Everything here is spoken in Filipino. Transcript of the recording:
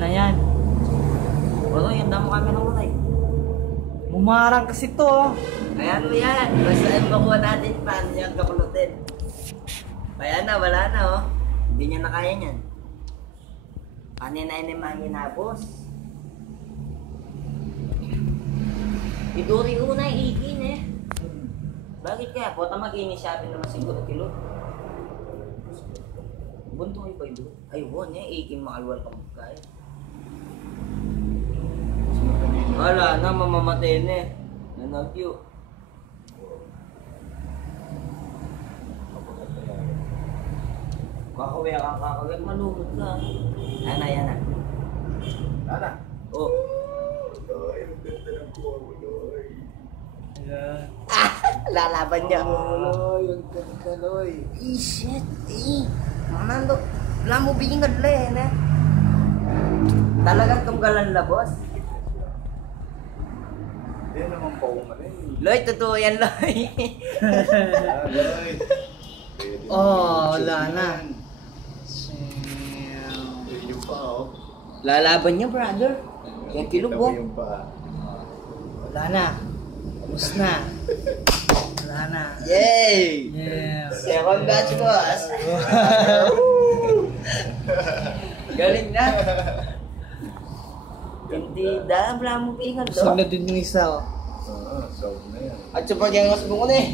Ayan. Wala, yung damo kami ng ulay. Mumarang kasi to. Ayan mo yan. Basta yung makuha natin, paano niyang kapulutin. Kaya na, wala na oh. Hindi niya na kaya niyan. Kanina yun yung mga ginapos. Iduri una ikin eh. Bakit kaya? Pota mag-inisyapi naman siguro kilo. Buntong iba ito. Ayun eh, ikin makalwal ka magkaya. Wala na, mamamatay na eh. Nanagyo. Kakawaya kang kakawaya, malumot ka. Yan na. Ana? Oh. Loy, ang ganda ng kuha mo, Loy. Ayan. Lalaban niya. Loy, ang ganda, Loy. Shit, Manando, wala mo bingad la eh, na. Talagang tunggalan la, boss. Yan naman pa uman eh. Loy, totoo yan, Loy. Loy. Oh, wala na. Yung pa, oh. Lalaban niya, brother. Yung kilog, oh. Yung pa. Wala na. Tapos na. Wala na. Yay! Yeah. Second batch, boss. Galing na. Hindi, wala mo bingad, Gusto do. na din yung isa, oh. Oo, solve na yan. At sa pagyangas mo ko na eh.